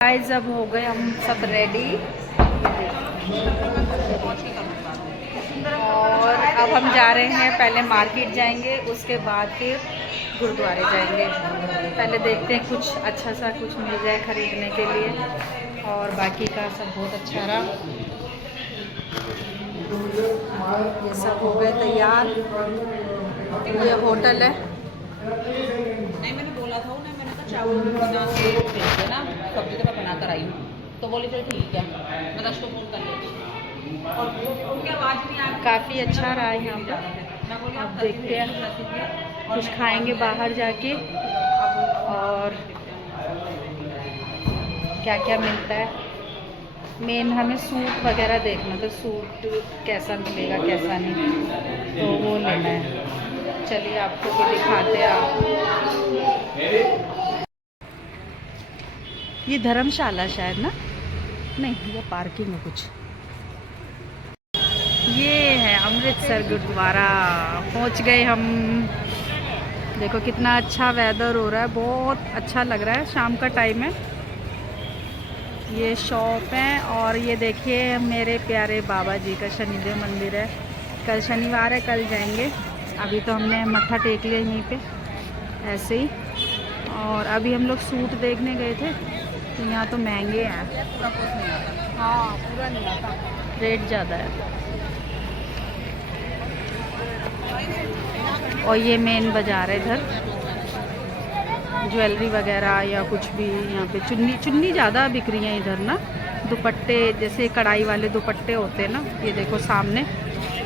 Guys अब हो गए हम सब रेडी और अब हम जा रहे हैं। पहले मार्केट जाएंगे, उसके बाद फिर गुरुद्वारे जाएंगे। पहले देखते हैं कुछ अच्छा सा कुछ मिल जाए खरीदने के लिए और बाकी का सब बहुत अच्छा रहा। ये सब हो गए तैयार। ये होटल है। नहीं मैंने बोला था उन्हें, मैंने कहा चावल बना के भेज देना, सब्जी तो मैं बना कर आई हूँ। तो बोली चल ठीक है, मैं 10 को फोन कर लेती और उनकी आवाज़ नहीं आ रही। काफ़ी अच्छा रहा है यहाँ पे। मैं बोली अब आप देखते हैं कुछ खाएंगे बाहर जाके और क्या क्या मिलता है। मेन हमें सूट वगैरह देखना, तो सूट कैसा मिलेगा कैसा नहीं, तो वो लेना है। चलिए आपको भी दिखाते हैं। आप ये धर्मशाला शायद ना, नहीं ये पार्किंग है कुछ। ये है अमृतसर गुरुद्वारा। पहुंच गए हम। देखो कितना अच्छा वेदर हो रहा है, बहुत अच्छा लग रहा है। शाम का टाइम है। ये शॉप है और ये देखिए मेरे प्यारे बाबा जी का शनिदेव मंदिर है। कल शनिवार है, कल जाएंगे। अभी तो हमने मत्था टेक लिया यहीं पे ऐसे ही। और अभी हम लोग सूट देखने गए थे, तो यहाँ तो महंगे हैं। पूरा पोस्ट नहीं आता। हाँ पूरा नहीं आता, रेट ज़्यादा है। और ये मेन बाज़ार है इधर, ज्वेलरी वगैरह या कुछ भी। यहाँ पे चुन्नी ज़्यादा बिक रही हैं इधर ना। दुपट्टे जैसे कढ़ाई वाले दुपट्टे होते हैं ना, ये देखो सामने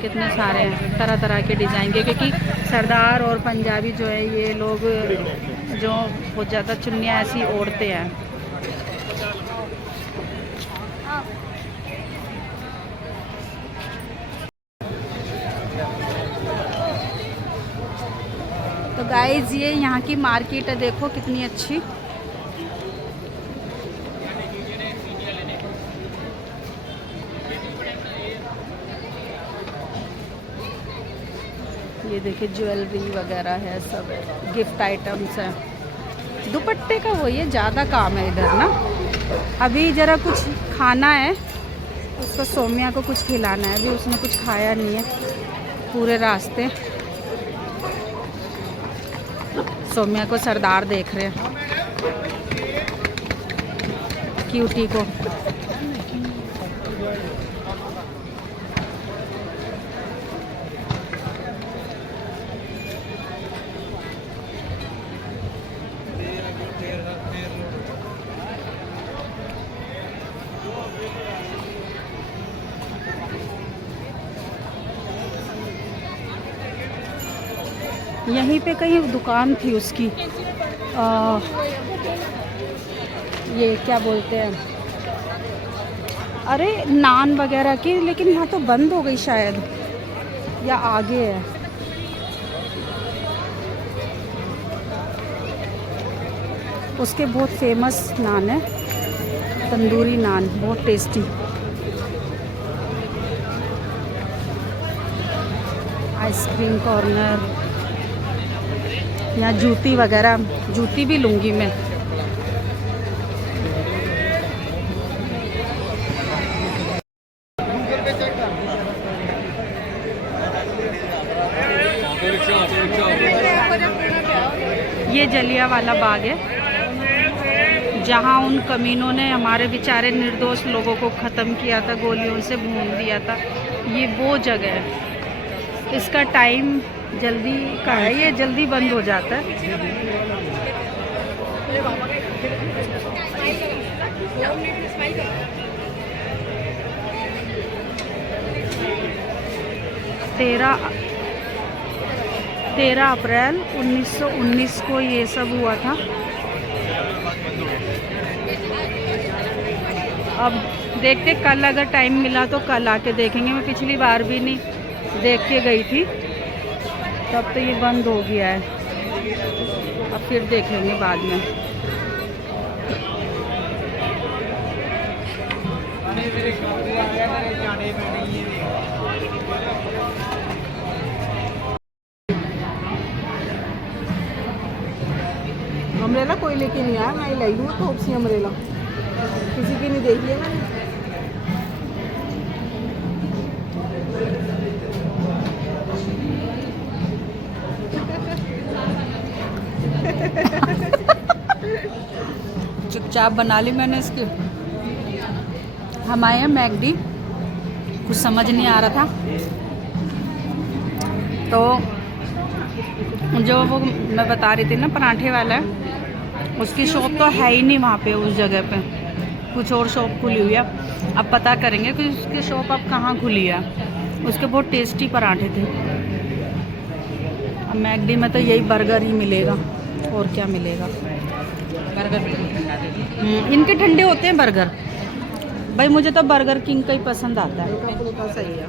कितने सारे हैं तरह तरह के डिज़ाइन के। क्योंकि सरदार और पंजाबी जो है ये लोग जो बहुत ज़्यादा चुन्नियाँ ऐसी ओढ़ते हैं। तो गाइज ये यहाँ की मार्केट है, देखो कितनी अच्छी। ये देखिए ज्वेलरी वगैरह है, सब है, गिफ्ट आइटम्स हैं। दुपट्टे का वो ये ज़्यादा काम है इधर ना। अभी ज़रा कुछ खाना है, उसको सौम्या को कुछ खिलाना है। अभी उसने कुछ खाया नहीं है पूरे रास्ते। सौम्या को सरदार देख रहे हैं, क्यूटी को। यहीं पे कहीं दुकान थी उसकी, ये क्या बोलते हैं, अरे नान वगैरह की, लेकिन यहाँ तो बंद हो गई शायद, या आगे है। उसके बहुत फेमस नान है, तंदूरी नान, बहुत टेस्टी। आइसक्रीम कॉर्नर, यहाँ जूती वगैरह, जूती भी लूँगी मैं। ये जलियांवाला बाग है, जहाँ उन कमीनों ने हमारे बेचारे निर्दोष लोगों को ख़त्म किया था, गोलियों से भून दिया था। ये वो जगह है। इसका टाइम जल्दी का है, ये जल्दी बंद हो जाता है। तेरह अप्रैल 1919 को ये सब हुआ था। अब देखते, कल अगर टाइम मिला तो कल आके देखेंगे। मैं पिछली बार भी नहीं देख के गई थी, तब तो ये बंद हो गया है। अब फिर देखेंगे बाद में। अमरेला कोई लेके नहीं आया, मैं लाई हूँ तो ऑप्सी अमरेला। किसी की नहीं देखी है मैंने। चुपचाप बना ली मैंने इसकी। हम आए हैं मैगडी, कुछ समझ नहीं आ रहा था तो जो वो मैं बता रही थी ना पराठे वाला है, उसकी शॉप तो है ही नहीं वहाँ पे उस जगह पे, कुछ और शॉप खुली हुई है। अब पता करेंगे कि उसकी शॉप अब कहाँ खुली है। उसके बहुत टेस्टी पराठे थे। अब मैगडी में तो यही बर्गर ही मिलेगा और क्या मिलेगा। बर्गर बिल्कुल ठंडा दे दी। इनके ठंडे होते हैं बर्गर। भाई मुझे तो बर्गर किंग का ही पसंद आता है। सही है।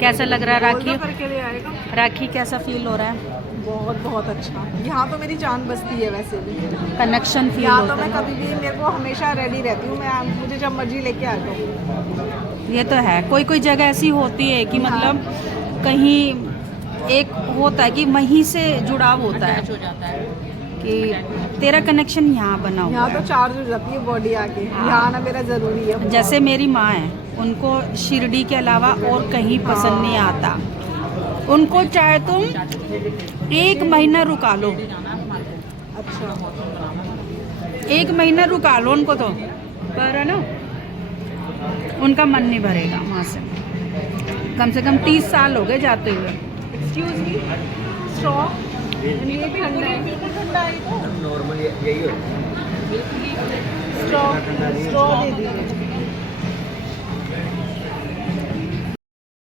कैसा लग रहा है राखी? करके ले आएगा। राखी कैसा फील हो रहा है? बहुत बहुत अच्छा। यहाँ तो मेरी जान बसती है वैसे भी। कनेक्शन फील यहाँ तो होता मैं है। कभी भी, मेरे को हमेशा रेडी रहती हूँ मैं, मुझे जब मर्जी लेके आ जाऊँ। ये तो है, कोई कोई जगह ऐसी होती है कि मतलब कहीं एक होता है कि वहीं से जुड़ाव होता है अटैच हो जाता है। कि तेरा कनेक्शन यहाँ बना हुआ यहाँ है। तो चार्ज हो जाती है बॉडी आके। यहाँ आना मेरा ज़रूरी है। जैसे मेरी माँ है, उनको शिरडी के अलावा और कहीं पसंद नहीं आता। उनको चाहे तुम 1 महीना रुका लो, अच्छा। 1 महीना रुका लो उनको तो, पर है ना उनका मन नहीं भरेगा वहाँ से। कम से कम 30 साल हो गए जाते हुए। एक्सक्यूज मी, स्ट्रॉ ये ठंडा है। बिल्कुल ठंडा है तो नॉर्मल यही होता है। स्ट्रॉ स्ट्रॉ दे दीजिए।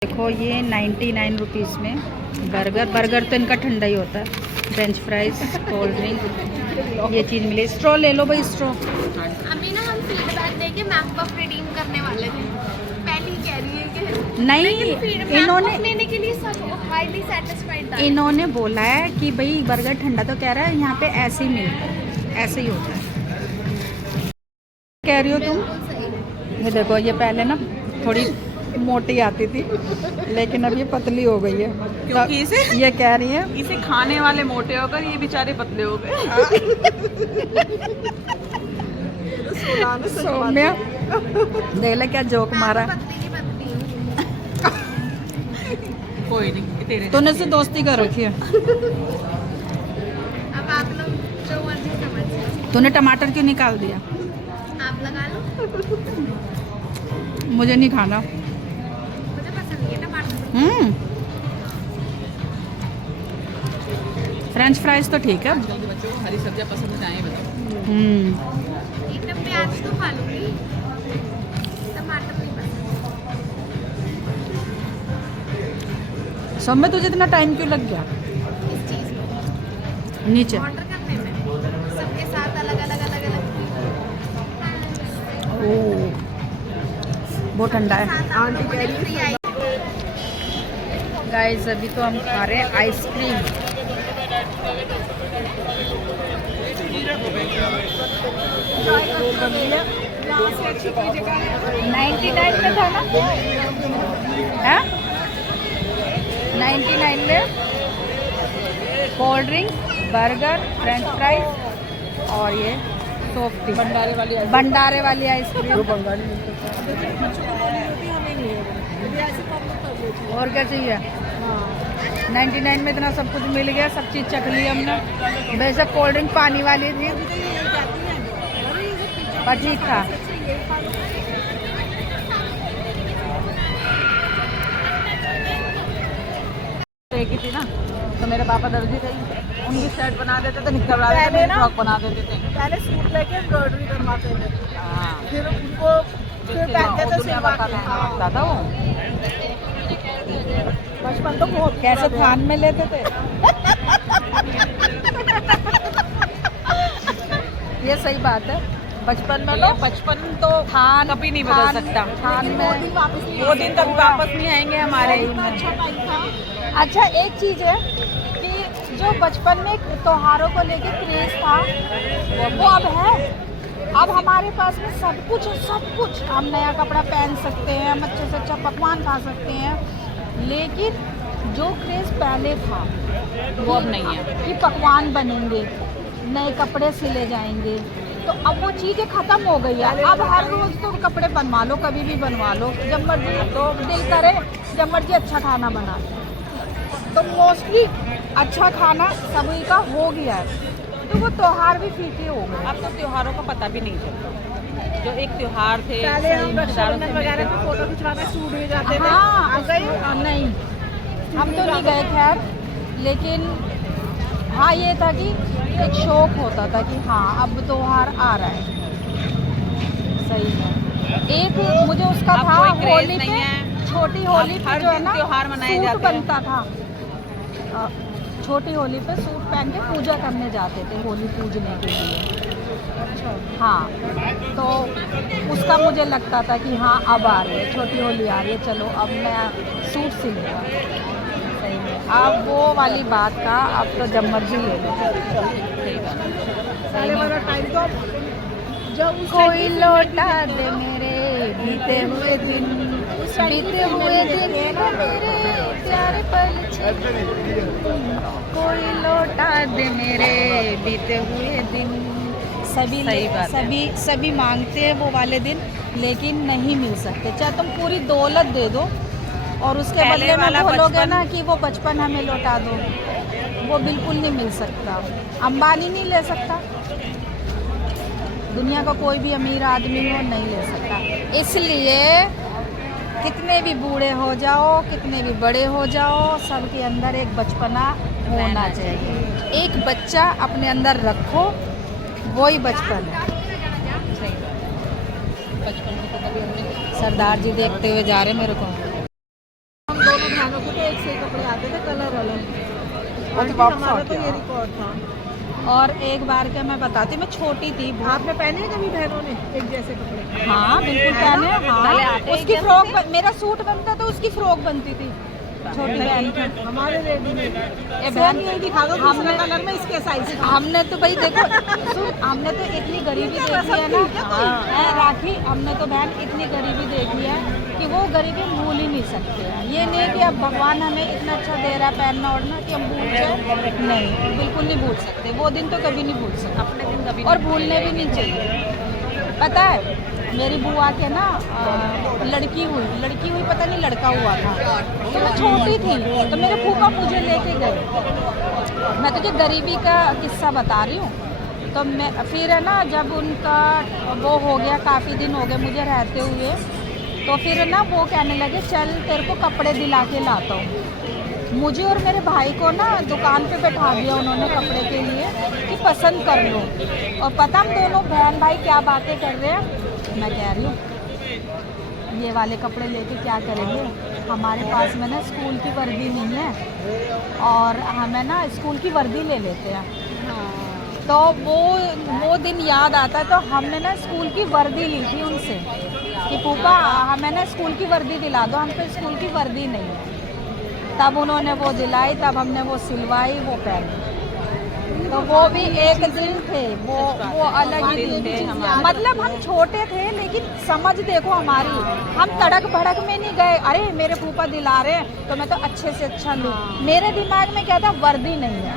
देखो ये 99 रुपीज़ में बर्गर तो इनका ठंडा ही होता है। फ्रेंच फ्राइज, कोल्ड ड्रिंक, ये चीज़ मिली। स्ट्रॉ ले लो भाई, स्ट्रॉ। अभी ना हम फीडबैक देके मैकबफ रिडीम करने वाले थे। पहले ही कह रही है कि नहीं, इन्होंने लेने के लिए सब हाईली सेटिस्फाइड था। इन्होंने बोला है कि भाई बर्गर ठंडा तो कह रहा है, यहाँ पे ऐसे ही मिलता है, ऐसे ही होता है। कह रही हो तुम? बिल्कुल सही। ये देखो, ये पहले ना थोड़ी मोटी आती थी लेकिन अब ये पतली हो गई है। क्योंकि इसे ये कह रही है इसे खाने वाले मोटे होकर ये बेचारे पतले हो गए। सौम्या देख ले क्या जोक मारा है। पतली की पतली हूँ। कोई नहीं, तेरे तूने से दोस्ती कर रखी है। अब आप लोग जो मर्जी समझिए। तूने टमाटर क्यों निकाल दिया? आप लगा लो। मुझे नहीं खाना। मुझे पसंद नहीं है टमाटर। फ्रेंच फ्राइज तो ठीक है। आजकल के बच्चों को हरी सब्जियां पसंद नहीं बताओ। एकदम प्याज तो खा लूँगी, टमाटर नहीं पसंद। सब में तुझे इतना टाइम क्यों लग गया इस चीज़ में नीचे? ऑर्डर करने में सबके साथ अलग अलग अलग अलग ओह बहुत ठंडा है। आंटी कह रही फ्री आई। गाइस अभी तो हम खा रहे हैं आइसक्रीम। यहाँ से अच्छी कोई जगह है? 99 में था ना? है 99 में cold drink, burger, French fries और ये सॉफ्टी भंडारे वाली आइसक्रीम। और क्या चाहिए? 99 में इतना सब कुछ मिल गया, सब चीज़ चख ली हमने। वैसे कोल्ड ड्रिंक पानी वाली थी पर ठीक था। एक ही थी ना, तो मेरे पापा दर्जी थे, उनकी शर्ट बना देते थे, निकल रहा पहले ना- फ्रॉक बना देते थे। पहले सूट लेके एम्ब्रॉयडरी करवाते थे, हाँ, फिर उनको फिर पहनते थे दुनिया सिलवा भर का के। पहनना हाँ, होता था वो। बचपन तो बहुत कैसे थान में लेते थे? ये सही बात है। बचपन में ये बचपन तो थान कभी नहीं बदल सकता। थान में वो दिन वापस नहीं वो दिन कभी वापस नहीं आएंगे हमारे। अच्छा टाइम था। अच्छा एक चीज़ है कि जो बचपन में त्योहारों को लेके क्रेज था वो अब है। अब हमारे पास में सब कुछ है, सब कुछ। हम नया कपड़ा पहन सकते हैं, हम अच्छे से अच्छा पकवान खा सकते हैं, लेकिन जो क्रेज पहले था वो अब नहीं है। कि पकवान बनेंगे, नए कपड़े सिले जाएंगे, तो अब वो चीज़ें ख़त्म हो गई है। अब हर रोज़ तो कपड़े बनवा लो, कभी भी बनवा लो, जब मर्जी तो दिल करे, जब मर्जी अच्छा खाना बना लो। तो मोस्टली अच्छा खाना सभी का हो गया है, तो वो त्योहार भी फीके हो गए। अब तो त्योहारों का पता भी नहीं चलता। जो एक त्योहार थे पहले हम रिश्तेदारों से रक्षाबंधन वगैरह पे फोटो खिंचवाने सूट भी जाते थे। हाँ, आप गए? नहीं, हम तो नहीं गए खैर, लेकिन हाँ ये था कि एक शौक होता था कि हाँ अब त्योहार आ रहा है। सही है। एक मुझे उसका अब था कोई क्रेज होली नहीं पे, है। छोटी होली अब पे हर जो है दिन ना त्योहार मनाए सूट जाते हैं। बनता था। छोटी होली पे सूट पहन के पूजा करने जाते थे, होली पूजने के लिए। अच्छा। हाँ, तो उसका मुझे लगता था कि हाँ अब आ रही है, छोटी होली आ रही है, चलो अब मैं सूट सिलूँगा। सही में अब वो वाली बात का अब तो जब मर्जी ले लो। सही बात है। पहले वाला टाइम तो जब उस कोई लौटा दे मेरे बीते हुए दिन, बीते हुए दिन मेरे प्यारे पल छीन, कोई लौटा दे मेरे बीते हुए दिन। सभी सही बात है। सभी मांगते हैं वो वाले दिन, लेकिन नहीं मिल सकते। चाहे तुम पूरी दौलत दे दो और उसके पहले बदले में वाला बोलोगे बचपन- ना कि वो बचपन हमें लौटा दो, वो बिल्कुल नहीं मिल सकता। अंबानी नहीं ले सकता, दुनिया का कोई भी अमीर आदमी हो नहीं ले सकता। इसलिए कितने भी बूढ़े हो जाओ, कितने भी बड़े हो जाओ, सबके अंदर एक बचपना होना चाहिए। एक बच्चा अपने अंदर रखो, वही बचपन है। सही बात है। बचपन में तो कभी हमने सरदार जी देखते हुए जा रहे मेरे को। हम दोनों बहनों को तो एक से कपड़े आते थे, कलर अलग। आंटी हमारा तो ये रिकॉर्ड था। और एक बार के मैं बताती, मैं छोटी थी बहुत। आपने पहने हैं कभी बहनों ने एक जैसे कपड़े? हाँ बिल्कुल पहने। पहले हाँ, आते ही उसकी जैसे फ्रॉक थे। मेरा सूट बनता तो उसकी फ्रॉक बनती थी छोटी बहन की। हमारे रेडीमेड ये बहन यही दिखा दो, दूसरे कलर में इसके साइज का। हमने तो भाई देखो सुन, हमने तो इतनी गरीबी देखी है ना, है राखी, हमने तो बहन इतनी गरीबी देखी है कि वो गरीबी भूल ही नहीं सकते हैं। ये नहीं कि अब भगवान हमें इतना अच्छा दे रहा है पहनना ओढ़ना कि हम भूल जाए, नहीं बिल्कुल नहीं भूल सकते। वो दिन तो कभी नहीं भूल सकते, अपने दिन कभी और भूलने भी नहीं चाहिए। पता है मेरी बुआ के ना लड़की हुई पता नहीं लड़का हुआ था, तो मैं छोटी थी, तो मेरे फूफा मुझे लेके गए। मैं तुझे गरीबी का किस्सा बता रही हूँ। तो मैं फिर है ना, जब उनका वो हो गया, काफ़ी दिन हो गए मुझे रहते हुए, तो फिर ना वो कहने लगे चल तेरे को कपड़े दिला के लाता हूँ। मुझे और मेरे भाई को ना दुकान पे बैठा दिया उन्होंने कपड़े के लिए कि पसंद कर लो। और पता हम दोनों बहन भाई क्या बातें कर रहे हैं, मैं कह रही हूँ ये वाले कपड़े लेके क्या करेंगे, हमारे पास में ना स्कूल की वर्दी नहीं है और हमें ना स्कूल की वर्दी ले लेते हैं। तो वो दिन याद आता है। तो हमने ना स्कूल की वर्दी ली थी उनसे कि पापा हमें ना स्कूल की वर्दी दिला दो, हम पे स्कूल की वर्दी नहीं है। तब उन्होंने वो दिलाई, तब हमने वो सिलवाई, वो पहनी। तो वो भी एक दिन थे, वो अलग ही दिन थे हमारे। मतलब हम छोटे थे लेकिन समझ देखो हमारी, हम तड़क भड़क में नहीं गए अरे मेरे फूफा दिला रहे हैं तो मैं तो अच्छे से अच्छा लूँ। मेरे दिमाग में क्या था, वर्दी नहीं है,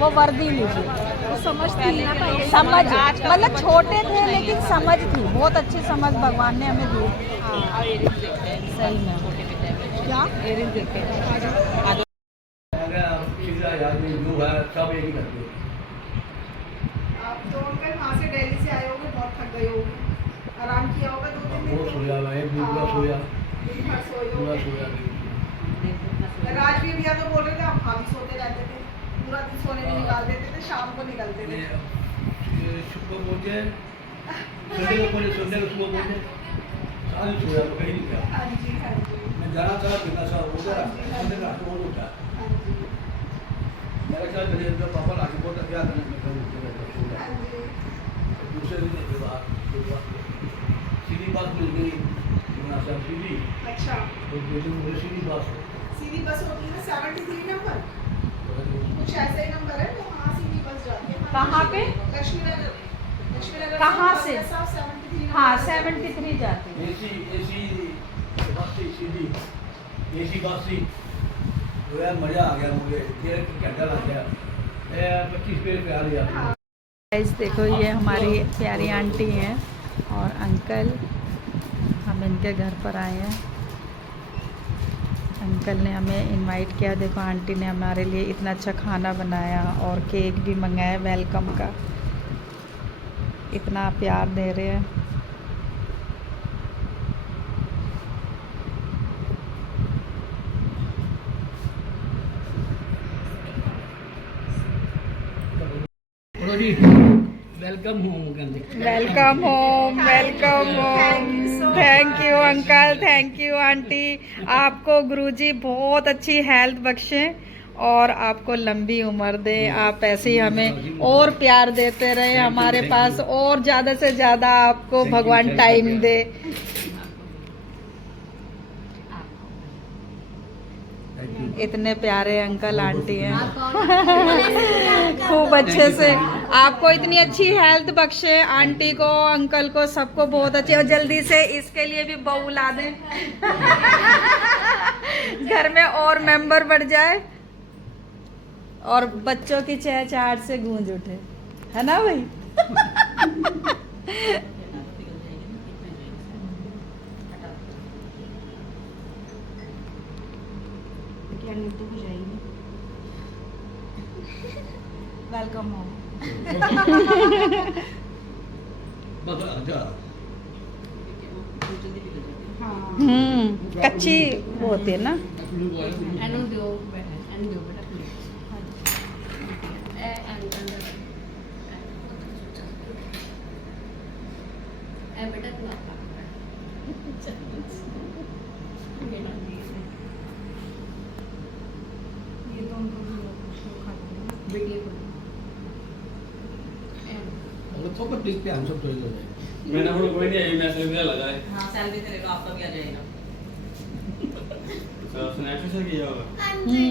वो वर्दी लीजिए। वो समझ थी ना पहले। समझ मतलब छोटे थे लेकिन समझ थी, बहुत अच्छी समझ भगवान ने हमें दी। सही में क्या एयरिंग देखे आप तो वहाँ से दिल्ली से आए होगे, बहुत थक गए होगे, आराम किया होगा 2-3 दिन। दिन भर सोए होगे। राजवीर भैया तो बोल रहे थे हम भी सोते रहते थे, पूरा दिन सोने में निकाल देते थे, शाम को निकलते थे। हाँ जी हाँ जी जाना चला कितना सा हो गया अंदर रात को उठा हाँ जी मेरा ख्याल मेरे अंदर पापा लाके बहुत क्या करने में हाँ जी। दूसरे दिन के बाद सीधी बात मिल गई मुनासा सीधी अच्छा, तो बेटी मुझे सीधी बात सीधी बस होती है ना 73 नंबर, कुछ ऐसा ही नंबर है, तो वहाँ सीधी बस जाती है। कहाँ पे? लक्ष्मी नगर कहाँ से? साहब 73 हाँ नंबर। 73 जाती है। एसी बस थी सीधी एसी बस थी तो यार मज़ा आ गया मुझे, 1 घंटा लग गया 25 रुपये लिया। गाइस देखो ये हमारी प्यारी आंटी हैं और अंकल, हम इनके घर पर आए हैं। अंकल ने हमें इनवाइट किया। देखो आंटी ने हमारे लिए इतना अच्छा खाना बनाया और केक भी मंगाया वेलकम का। इतना प्यार दे रहे हैं। बोलो जी वेलकम होम कहते welcome home, welcome home. Thank you uncle, thank you aunty. आपको गुरुजी बहुत अच्छी हेल्थ बख्शें और आपको लंबी उम्र दे। आप ऐसे ही हमें और प्यार देते रहे हमारे पास, और ज़्यादा से ज़्यादा आपको भगवान टाइम दे। इतने प्यारे अंकल आंटी हैं। खूब अच्छे से आपको इतनी अच्छी हेल्थ बख्शे, आंटी को, अंकल को, सबको बहुत अच्छी। और जल्दी से इसके लिए भी बहू ला दें। घर में और मेंबर बढ़ जाए और बच्चों की चहचहाट से गूंज उठे, है ना भाई? Welcome home. बस अच्छा कच्ची वो होती है ना। एनु दो बेटा, एनु दो बेटा प्लीज। ए बेटा तू आप ये तो उनको भी खाते हैं। वीडियो को अगर तो पर पे हम सब चले जाए मैंने बोला कोई नहीं आई, मैसेज भी लगा है। हाँ सैलरी तेरे को आपका भी आ जाएगा। तो स्नैपचैट से किया होगा। हाँ जी